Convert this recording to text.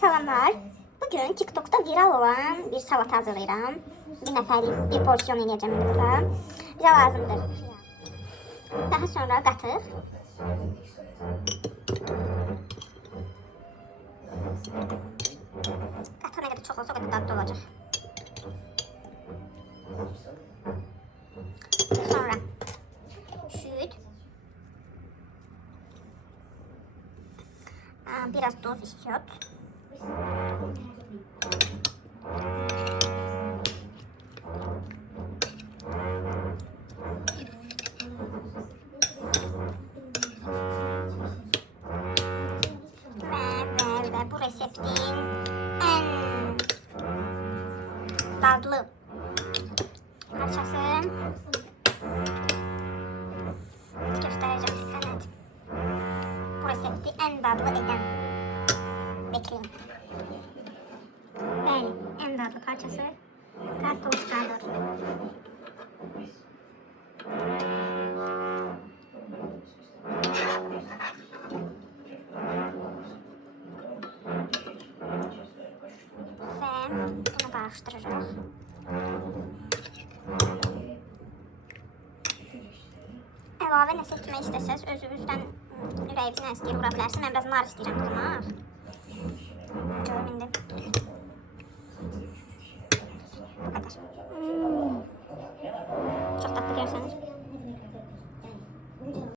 Salamlar. Bugün TikTok'ta viral olan bir salat hazırlayıram. Bir nəfərlik bir porsiyon eləyəcəm burada. Bizə lazımdır. Daha sonra qatıq. Qatıq nə qədər çox olsa o qədər dadlı olacaq. Sonra süt. Biraz tuz istiyor. Ve bu reseptin en dadlı parçası. Göstereceğim size. Evet. Bu resepti en dadlı eden. Bekleyin. Bəli, en dadlı parçası kartoftadır. Ve bunu karıştırırıq. Əlavə nəsə etmək istəsəz, özünüzdən ürəyinizdən istəyir vura bilərsiniz. Mən biraz nar istəyirəm bunlar.